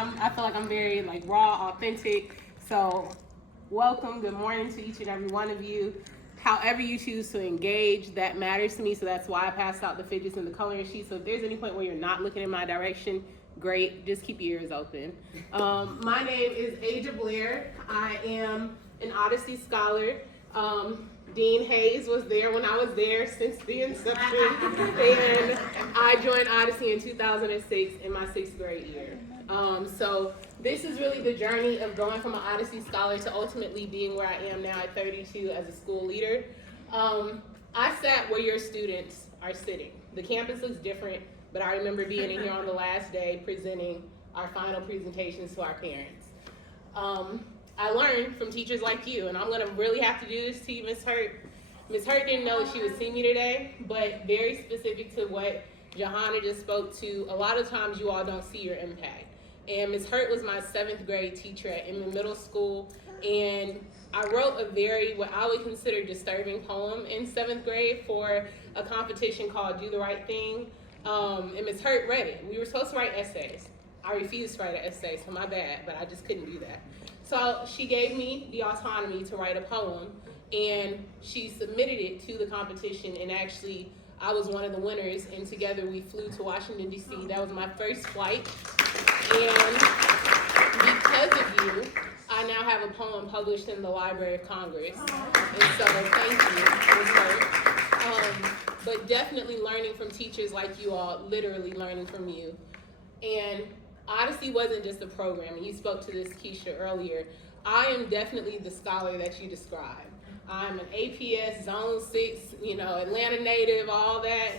I feel like I'm very like raw, authentic. So welcome, good morning to each and every one of you. However you choose to engage, that matters to me. So that's why I passed out the fidgets and the coloring sheet. So if there's any point where you're not looking in my direction, great, just keep your ears open. My name is Blair. I am an Odyssey scholar. Dean Hayes was there when I was there since the inception, and I joined Odyssey in 2006 in my 6th grade year. So this is really the journey of going from an Odyssey scholar to ultimately being where I am now at 32 as a school leader. I sat where your students are sitting. The campus looks different, but I remember being in here on the last day presenting our final presentations to our parents. I learned from teachers like you, and I'm gonna really have to do this to you, Ms. Hurt. Ms. Hurt didn't know that she would see me today, but very specific to what Johanna just spoke to, a lot of times you all don't see your impact. And Ms. Hurt was my 7th grade teacher at Inman Middle School, and I wrote a very, what I would consider disturbing poem in 7th grade for a competition called Do the Right Thing, and Ms. Hurt read it. We were supposed to write essays. I refused to write an essay, so my bad, but I just couldn't do that. So she gave me the autonomy to write a poem, and she submitted it to the competition, and actually I was one of the winners, and together we flew to Washington, D.C. That was my first flight, and because of you, I now have a poem published in the Library of Congress, and so thank you, Ms. Hurt. But definitely learning from teachers like you all, literally learning from you. And Odyssey wasn't just a program, and you spoke to this, Keisha, earlier. I am definitely the scholar that you described. I'm an APS, Zone 6, Atlanta native, all that,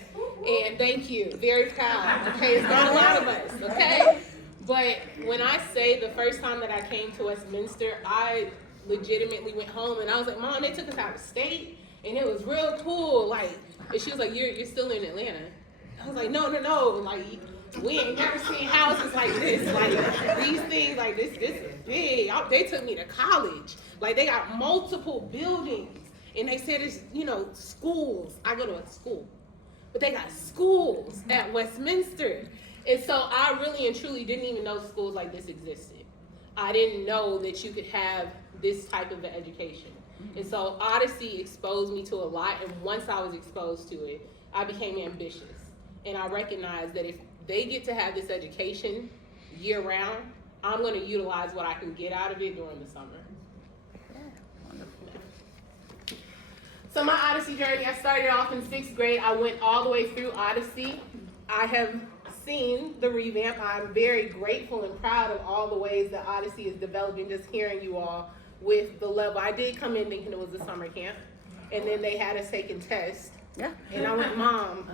and thank you, very proud, okay? It's not a lot of us, okay? But when I say the first time that I came to Westminster, I legitimately went home, and I was like, Mom, they took us out of state, and it was real cool, and she was like, you're still in Atlanta. I was like, no, like, we ain't never seen houses like this, these things, this is big. They took me to college. They got multiple buildings, and they said it's, schools. I go to a school, but they got schools at Westminster. And so I really and truly didn't even know schools like this existed. I didn't know that you could have this type of an education. And so Odyssey exposed me to a lot, and once I was exposed to it, I became ambitious. And I recognized that if they get to have this education year round, I'm going to utilize what I can get out of it during the summer. So my Odyssey journey, I started off in 6th grade. I went all the way through Odyssey. I have seen the revamp. I'm very grateful and proud of all the ways that Odyssey is developing, just hearing you all with the level. I did come in thinking it was a summer camp, and then they had us taking tests. Yeah. And I went, Mom.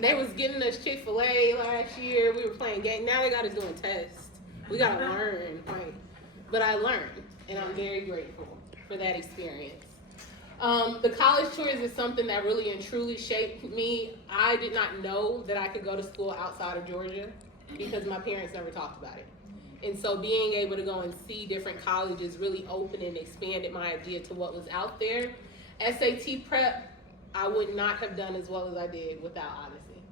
They was giving us Chick-fil-A last year. We were playing games. Now they got us doing tests. We got to learn. But I learned, and I'm very grateful for that experience. The college tours is something that really and truly shaped me. I did not know that I could go to school outside of Georgia because my parents never talked about it. And so being able to go and see different colleges really opened and expanded my idea to what was out there. SAT prep, I would not have done as well as I did without Odyssey.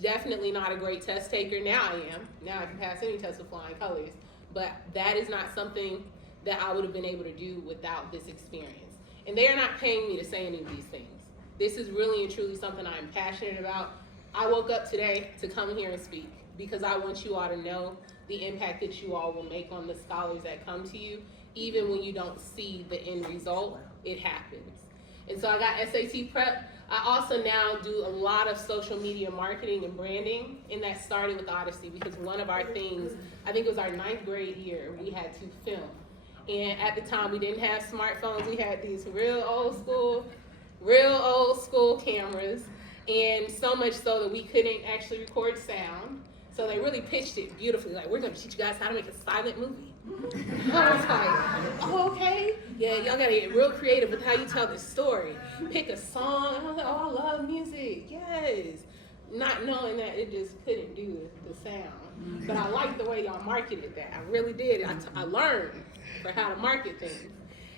Definitely not a great test taker. Now I am. Now I can pass any test with flying colors. But that is not something that I would have been able to do without this experience. And they are not paying me to say any of these things. This is really and truly something I'm passionate about. I woke up today to come here and speak because I want you all to know the impact that you all will make on the scholars that come to you. Even when you don't see the end result, it happens. And so I got SAT prep. I also now do a lot of social media marketing and branding, and that started with Odyssey because one of our things, I think it was our 9th grade year, we had to film. And at the time we didn't have smartphones, we had these real old school cameras, and so much so that we couldn't actually record sound. So they really pitched it beautifully, we're gonna teach you guys how to make a silent movie. I was like, oh, okay. Yeah, y'all gotta get real creative with how you tell this story. Pick a song. I was like, oh, I love music. Yes. Not knowing that it just couldn't do the sound. But I liked the way y'all marketed that. I really did. I learned for how to market things.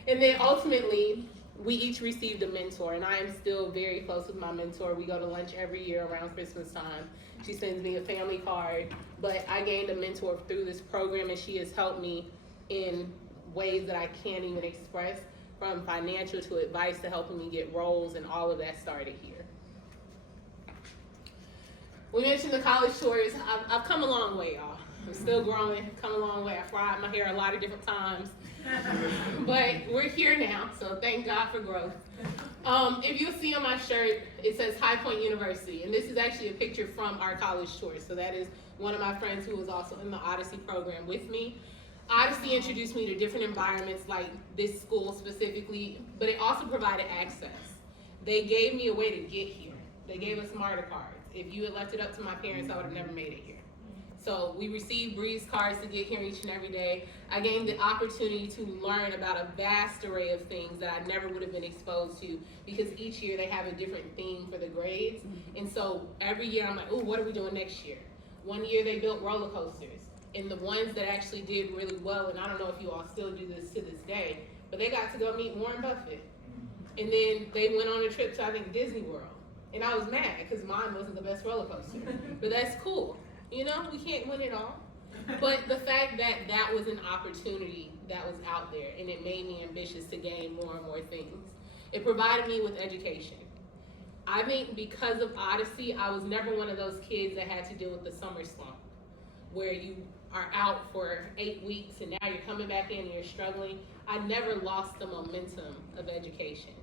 And then ultimately, we each received a mentor, and I am still very close with my mentor. We go to lunch every year around Christmas time. She sends me a family card, but I gained a mentor through this program, and she has helped me in ways that I can't even express, from financial to advice to helping me get roles, and all of that started here. We mentioned the college tours. I've come a long way, y'all. I'm still growing, come a long way. I fried my hair a lot of different times, but we're here now, so thank God for growth. If you'll see on my shirt, it says High Point University, and this is actually a picture from our college tour. So that is one of my friends who was also in the Odyssey program with me. Odyssey introduced me to different environments like this school specifically, but it also provided access. They gave me a way to get here. They gave us MARTA cards. If you had left it up to my parents, I would have never made it here. So we received Breeze cards to get here each and every day. I gained the opportunity to learn about a vast array of things that I never would have been exposed to, because each year they have a different theme for the grades. And so every year I'm like, oh, what are we doing next year? One year they built roller coasters, and the ones that actually did really well, and I don't know if you all still do this to this day, but they got to go meet Warren Buffett. And then they went on a trip to, I think, Disney World. And I was mad because mine wasn't the best roller coaster, but that's cool. You know, we can't win it all. But the fact that that was an opportunity that was out there, and it made me ambitious to gain more and more things. It provided me with education. I think because of Odyssey, I was never one of those kids that had to deal with the summer slump, where you are out for 8 weeks and now you're coming back in and you're struggling. I never lost the momentum of education.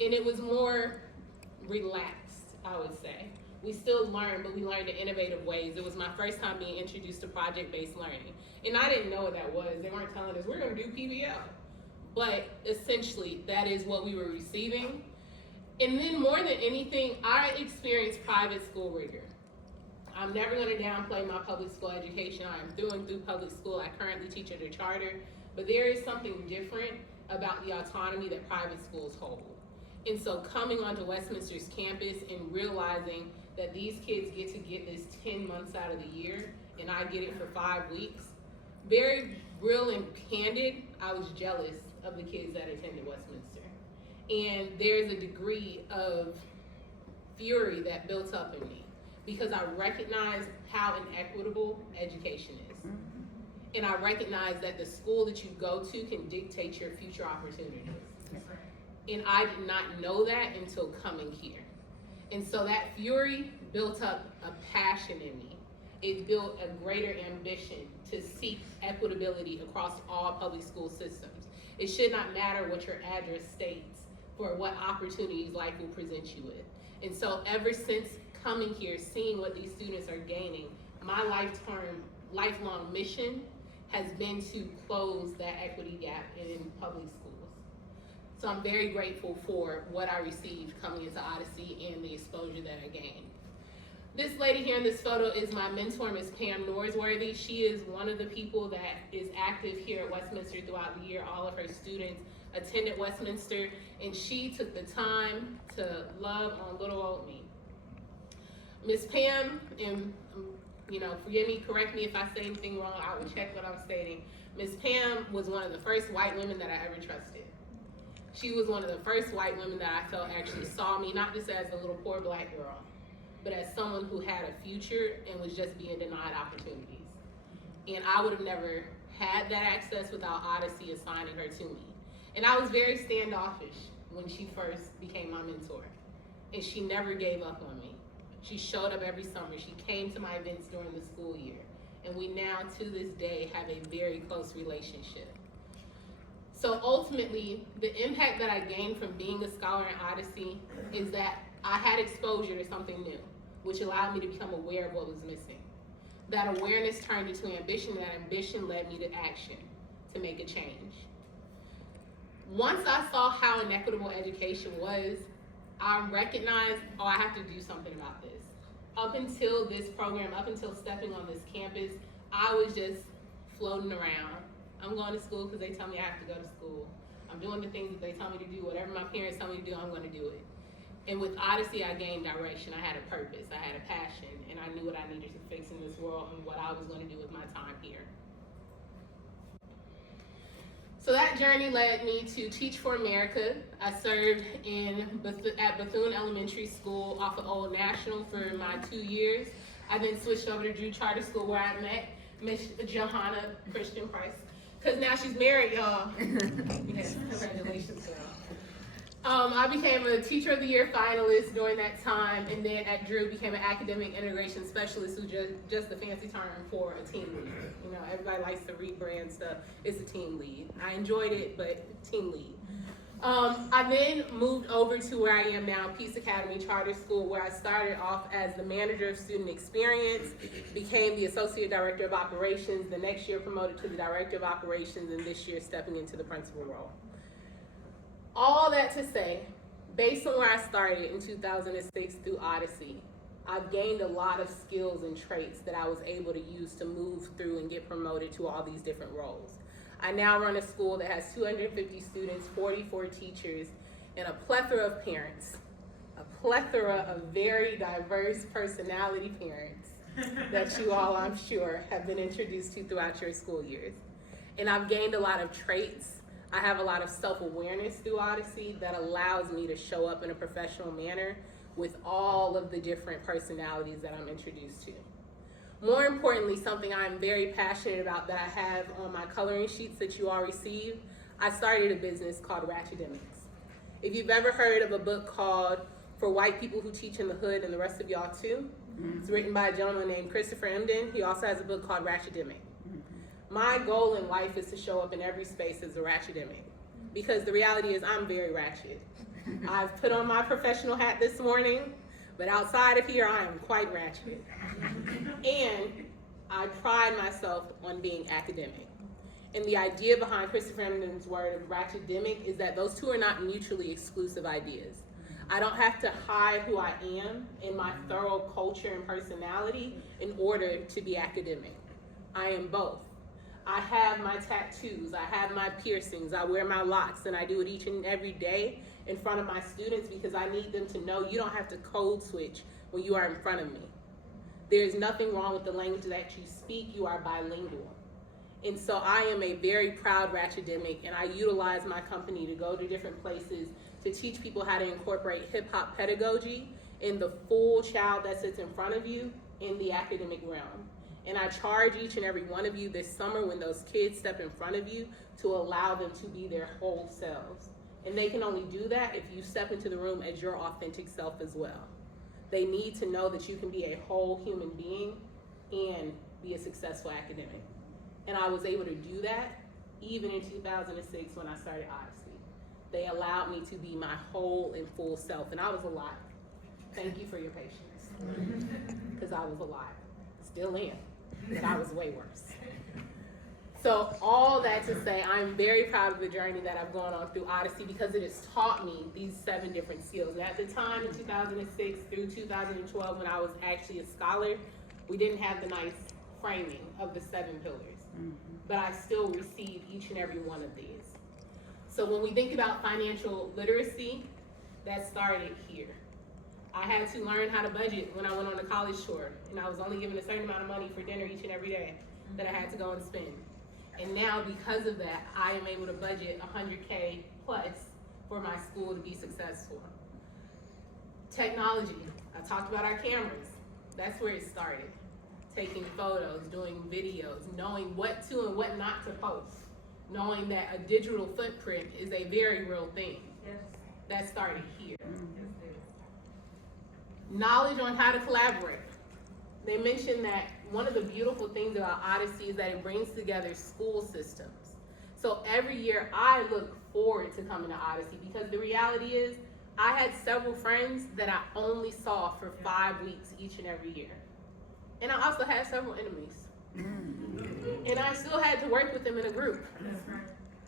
And it was more relaxed, I would say. We still learn, but we learned in innovative ways. It was my first time being introduced to project-based learning. And I didn't know what that was. They weren't telling us, we're gonna do PBL. But essentially, that is what we were receiving. And then more than anything, I experienced private school rigor. I'm never gonna downplay my public school education. I am through and through public school. I currently teach at a charter, but there is something different about the autonomy that private schools hold. And so coming onto Westminster's campus and realizing that these kids get to get this 10 months out of the year, and I get it for 5 weeks, very real and candid, I was jealous of the kids that attended Westminster. And there's a degree of fury that built up in me, because I recognize how inequitable education is. And I recognize that the school that you go to can dictate your future opportunities. And I did not know that until coming here. And so that fury built up a passion in me. It built a greater ambition to seek equitability across all public school systems. It should not matter what your address states for what opportunities life will present you with. And so ever since coming here, seeing what these students are gaining, my lifelong mission has been to close that equity gap in public schools. So I'm very grateful for what I received coming into Odyssey and the exposure that I gained. This lady here in this photo is my mentor, Ms. Pam Norsworthy. She is one of the people that is active here at Westminster throughout the year. All of her students attended Westminster, and she took the time to love on little old me. Ms. Pam, and forgive me, correct me if I say anything wrong, I will check what I'm stating. Ms. Pam was one of the first white women that I ever trusted. She was one of the first white women that I felt actually saw me, not just as a little poor black girl, but as someone who had a future and was just being denied opportunities. And I would have never had that access without Odyssey assigning her to me. And I was very standoffish when she first became my mentor. And she never gave up on me. She showed up every summer. She came to my events during the school year. And we now, to this day, have a very close relationship. So ultimately, the impact that I gained from being a scholar in Odyssey is that I had exposure to something new, which allowed me to become aware of what was missing. That awareness turned into ambition, and that ambition led me to action to make a change. Once I saw how inequitable education was, I recognized, I have to do something about this. Up until this program, up until stepping on this campus, I was just floating around. I'm going to school because they tell me I have to go to school. I'm doing the things that they tell me to do. Whatever my parents tell me to do, I'm going to do it. And with Odyssey, I gained direction. I had a purpose. I had a passion. And I knew what I needed to fix in this world and what I was going to do with my time here. So that journey led me to Teach for America. I served at Bethune Elementary School off of Old National for my 2 years. I then switched over to Drew Charter School where I met Miss Johanna Christian Price. Because now she's married, y'all. Yes, congratulations, girl. I became a Teacher of the Year finalist during that time, and then at Drew became an academic integration specialist, who's just a fancy term for a team lead. You know, everybody likes to rebrand stuff. It's a team lead. I enjoyed it, but team lead. I then moved over to where I am now, Peace Academy Charter School, where I started off as the manager of student experience, became the associate director of operations, the next year promoted to the director of operations, and this year stepping into the principal role. All that to say, based on where I started in 2006 through Odyssey, I've gained a lot of skills and traits that I was able to use to move through and get promoted to all these different roles. I now run a school that has 250 students, 44 teachers, and a plethora of parents, a plethora of very diverse personality parents that you all, I'm sure, have been introduced to throughout your school years. And I've gained a lot of traits. I have a lot of self-awareness through Odyssey that allows me to show up in a professional manner with all of the different personalities that I'm introduced to. More importantly, something I'm very passionate about that I have on my coloring sheets that you all received, I started a business called RatchedeMIX. If you've ever heard of a book called For White People Who Teach in the Hood and the Rest of Y'all Too, it's written by a gentleman named Christopher Emden. He also has a book called RatchedeMIX. My goal in life is to show up in every space as a RatchedeMIX, because the reality is I'm very ratchet. I've put on my professional hat this morning, but outside of here I am quite ratchet. And I pride myself on being academic. And the idea behind Christopher Emden's word of RatchedeMIX is that those two are not mutually exclusive ideas. I don't have to hide who I am in my thorough culture and personality in order to be academic. I am both. I have my tattoos, I have my piercings, I wear my locks, and I do it each and every day in front of my students because I need them to know you don't have to code switch when you are in front of me. There's nothing wrong with the language that you speak, you are bilingual. And so I am a very proud RatchedeMIX, and I utilize my company to go to different places to teach people how to incorporate hip-hop pedagogy in the full child that sits in front of you in the academic realm. And I charge each and every one of you this summer when those kids step in front of you to allow them to be their whole selves. And they can only do that if you step into the room as your authentic self as well. They need to know that you can be a whole human being and be a successful academic. And I was able to do that even in 2006 when I started Odyssey. They allowed me to be my whole and full self, and I was alive. Thank you for your patience, because I was alive. Still am. But I was way worse. So all that to say, I'm very proud of the journey that I've gone on through Odyssey because it has taught me these 7 different skills. And at the time in 2006 through 2012 when I was actually a scholar, we didn't have the nice framing of the 7 pillars. But I still received each and every one of these. So when we think about financial literacy, that started here. I had to learn how to budget when I went on a college tour, and I was only given a certain amount of money for dinner each and every day that I had to go and spend. And now, because of that, I am able to budget $100K plus for my school to be successful. Technology, I talked about our cameras. That's where it started. Taking photos, doing videos, knowing what to and what not to post. Knowing that a digital footprint is a very real thing. Yes. That started here. Knowledge on how to collaborate. They mentioned that one of the beautiful things about Odyssey is that it brings together school systems. So every year I look forward to coming to Odyssey because the reality is I had several friends that I only saw for 5 weeks each and every year. And I also had several enemies. And I still had to work with them in a group.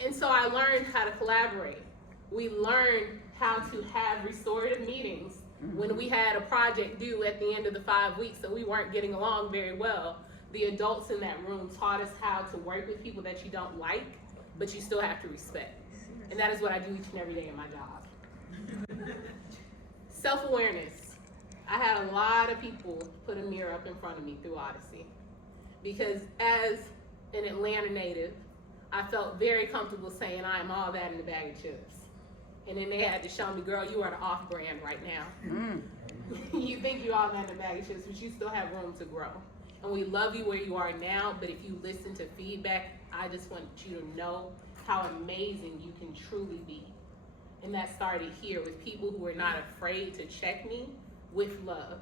And so I learned how to collaborate. We learned how to have restorative meetings when we had a project due at the end of the 5 weeks so we weren't getting along very well. The adults in that room taught us how to work with people that you don't like, but you still have to respect. And that is what I do each and every day in my job. Self-awareness. I had a lot of people put a mirror up in front of me through Odyssey. Because as an Atlanta native, I felt very comfortable saying I am all that in a bag of chips. And then they had to show me, girl, you are the off-brand right now. You think you all that in a bag of chips, but you still have room to grow. And we love you where you are now, but if you listen to feedback, I just want you to know how amazing you can truly be. And that started here with people who were not afraid to check me with love.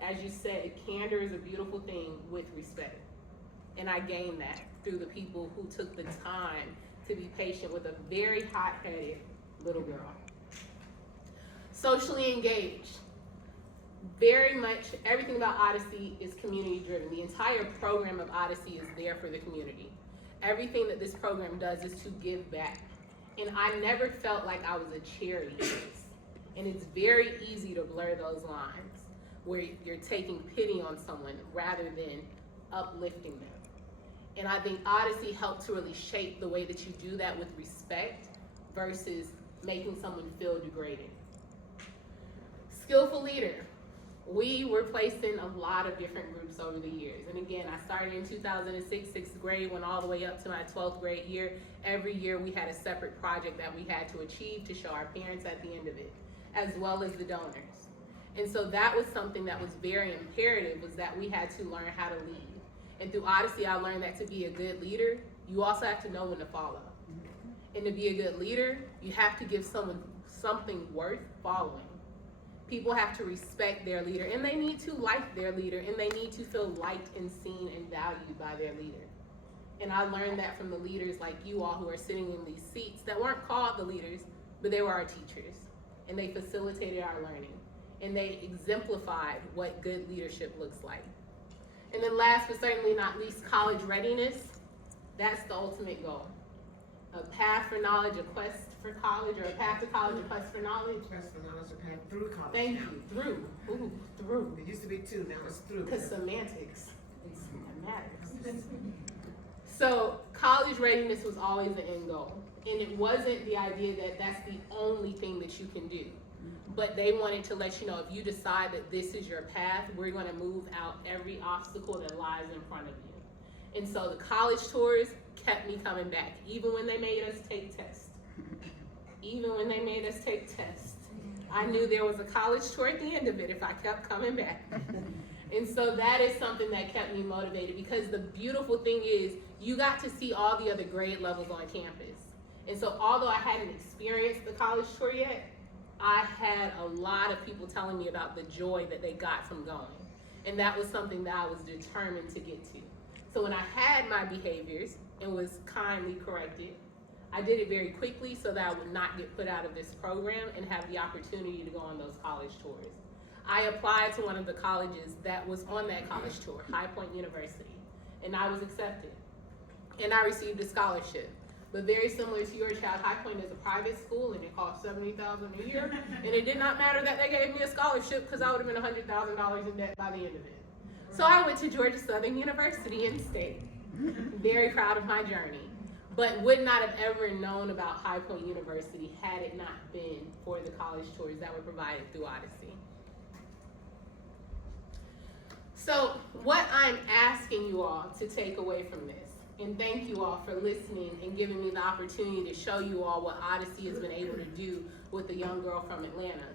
As you said, candor is a beautiful thing with respect. And I gained that through the people who took the time to be patient with a very hot-headed little girl. Socially engaged. Very much everything about Odyssey is community driven. The entire program of Odyssey is there for the community. Everything that this program does is to give back. And I never felt like I was a charity case. And it's very easy to blur those lines where you're taking pity on someone rather than uplifting them. And I think Odyssey helped to really shape the way that you do that with respect versus making someone feel degraded. Skillful leader. We were placed in a lot of different groups over the years. And again, I started in 2006, 6th grade, went all the way up to my 12th grade year. Every year we had a separate project that we had to achieve to show our parents at the end of it, as well as the donors. And so that was something that was very imperative, was that we had to learn how to lead. And through Odyssey, I learned that to be a good leader, you also have to know when to follow. And to be a good leader, you have to give someone something worth following. People have to respect their leader, and they need to like their leader, and they need to feel liked and seen and valued by their leader. And I learned that from the leaders like you all who are sitting in these seats that weren't called the leaders, but they were our teachers, and they facilitated our learning, and they exemplified what good leadership looks like. And then last but certainly not least, college readiness. That's the ultimate goal. A path for knowledge, a quest for college, or a path to college, a quest for knowledge. Quest for knowledge, a path through college. Thank now. you. Through. Ooh, through. It used to be two, now it's through. Because semantics, it matters. So college readiness was always the end goal. And it wasn't the idea that that's the only thing that you can do. But they wanted to let you know, if you decide that this is your path, we're going to move out every obstacle that lies in front of you. And so the college tours kept me coming back, even when they made us take tests. Even when they made us take tests. I knew there was a college tour at the end of it if I kept coming back. And so that is something that kept me motivated, because the beautiful thing is you got to see all the other grade levels on campus. And so although I hadn't experienced the college tour yet, I had a lot of people telling me about the joy that they got from going. And that was something that I was determined to get to. So when I had my behaviors and was kindly corrected, I did it very quickly so that I would not get put out of this program and have the opportunity to go on those college tours. I applied to one of the colleges that was on that college tour, High Point University, and I was accepted. And I received a scholarship. But very similar to your child, High Point is a private school and it cost $70,000 a year. And it did not matter that they gave me a scholarship, because I would have been $100,000 in debt by the end of it. So I went to Georgia Southern University in state. Very proud of my journey. But would not have ever known about High Point University had it not been for the college tours that were provided through Odyssey. So what I'm asking you all to take away from this, and thank you all for listening and giving me the opportunity to show you all what Odyssey has been able to do with a young girl from Atlanta.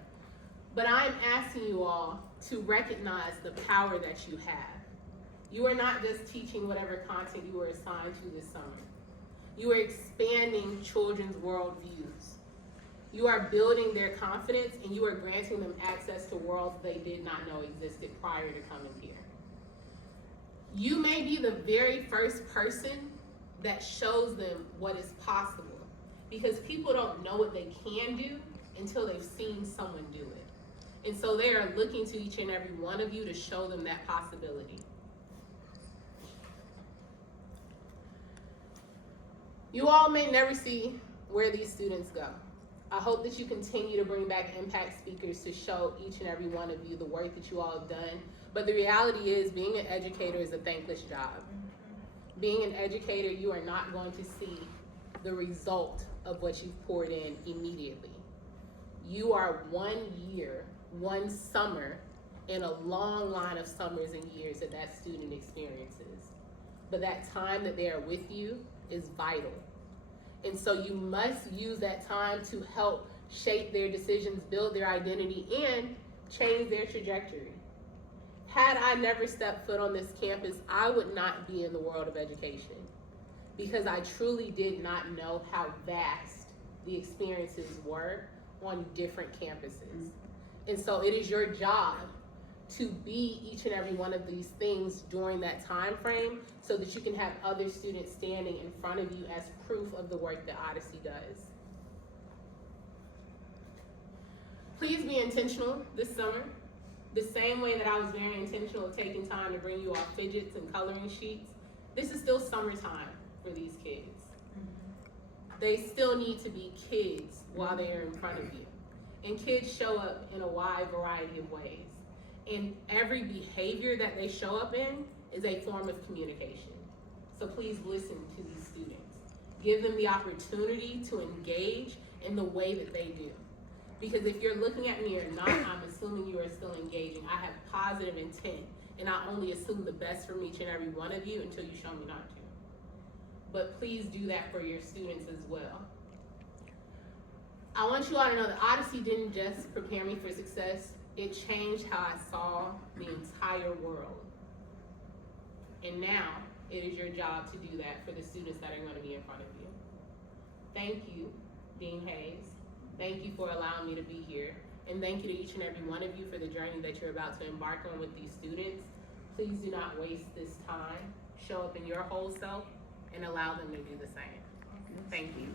But I'm asking you all to recognize the power that you have. You are not just teaching whatever content you were assigned to this summer. You are expanding children's worldviews. You are building their confidence, and you are granting them access to worlds they did not know existed prior to coming here. You may be the very first person that shows them what is possible, because people don't know what they can do until they've seen someone do it. And so they are looking to each and every one of you to show them that possibility. You all may never see where these students go. I hope that you continue to bring back impact speakers to show each and every one of you the work that you all have done. But the reality is, being an educator is a thankless job. Being an educator, you are not going to see the result of what you've poured in immediately. You are 1 year, 1 summer in a long line of summers and years that student experiences. But that time that they are with you, is vital. And so you must use that time to help shape their decisions, build their identity, and change their trajectory. Had I never stepped foot on this campus, I would not be in the world of education, because I truly did not know how vast the experiences were on different campuses. And so it is your job to be each and every one of these things during that time frame, so that you can have other students standing in front of you as proof of the work that Odyssey does. Please be intentional this summer. The same way that I was very intentional of taking time to bring you all fidgets and coloring sheets, this is still summertime for these kids. They still need to be kids while they are in front of you. And kids show up in a wide variety of ways. And every behavior that they show up in is a form of communication. So please listen to these students. Give them the opportunity to engage in the way that they do. Because if you're looking at me or not, I'm assuming you are still engaging. I have positive intent, and I only assume the best from each and every one of you until you show me not to. But please do that for your students as well. I want you all to know that Odyssey didn't just prepare me for success, it changed how I saw the entire world. And now, it is your job to do that for the students that are going to be in front of you. Thank you, Dean Hayes. Thank you for allowing me to be here. And thank you to each and every one of you for the journey that you're about to embark on with these students. Please do not waste this time. Show up in your whole self and allow them to do the same. Thank you.